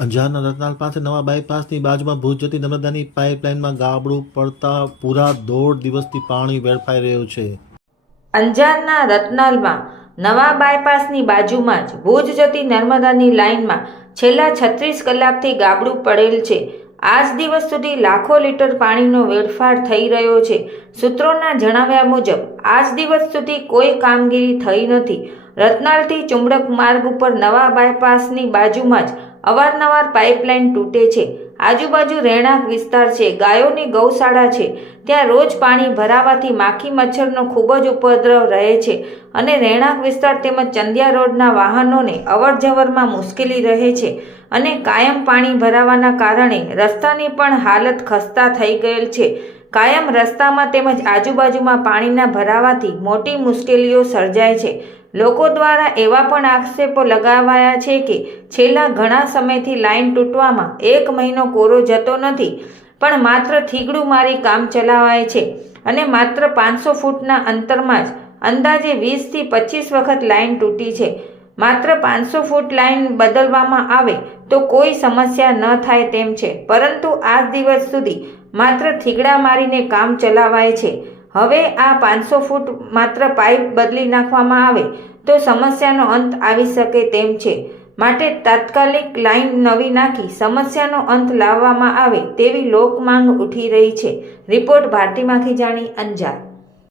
અંજારના રતનાલ પાસે નવા બાયપાસની બાજુમાં ભુજ જતી નર્મદાની પાઇપલાઇનમાં ગાબડું પડતા પૂરા દોઢ દિવસથી પાણી વેડફાઈ રહ્યું છે. અંજારના રતનાલમાં નવા બાયપાસની બાજુમાં જ ભુજ જતી નર્મદાની લાઇનમાં છેલ્લા છત્રીસ કલાકથી ગાબડું પડેલ છે. આજ દિવસ સુધી લાખો લીટર પાણીનો વેડફાટ થઈ રહ્યો છે. સૂત્રોના જણાવ્યા મુજબ, આજ દિવસ સુધી કોઈ કામગીરી થઈ નથી. રતનાલથી ચુંબડક માર્ગ ઉપર નવા બાયપાસની બાજુમાં જ અવારનવાર પાઇપલાઇન તૂટે છે. આજુબાજુ રહેણાંક વિસ્તાર છે. ગાયોની ગૌશાળા છે. ત્યાં રોજ પાણી ભરાવાથી માખી મચ્છરનો ખૂબ જ ઉપદ્રવ રહે છે અને રહેણાંક વિસ્તાર તેમજ ચંદિયા રોડના વાહનોને અવરજવરમાં મુશ્કેલી રહે છે અને કાયમ પાણી ભરાવાના કારણે રસ્તાની પણ હાલત ખસ્તા થઈ ગયેલ છે. કાયમ રસ્તામાં તેમજ આજુબાજુમાં પાણીના ભરાવાથી મોટી મુશ્કેલીઓ સર્જાય છે. લોકો દ્વારા એવા પણ આક્ષેપો લગાવાયા છે કે છેલ્લા ઘણા સમયથી લાઈન તૂટવામાં એક મહિનો કોરો જતો નથી, પણ માત્ર થીગડું મારી કામ ચલાવાય છે અને માત્ર પાંચસો ફૂટના અંતરમાં જ અંદાજે વીસથી પચીસ વખત લાઈન તૂટી છે. માત્ર પાંચસો ફૂટ લાઈન બદલવામાં આવે તો કોઈ સમસ્યા ન થાય તેમ છે, પરંતુ આજ દિવસ સુધી માત્ર થીગડા મારીને કામ ચલાવાય છે. હવે આ પાંચસો ફૂટ માત્ર પાઇપ બદલી નાખવામાં આવે તો સમસ્યાનો અંત આવી શકે તેમ છે. માટે તાત્કાલિક લાઈન નવી નાખી સમસ્યાનો અંત લાવવામાં આવે તેવી લોકમાંગ ઉઠી રહી છે. રિપોર્ટ ભારતીમાંથી જાણી અંજાર.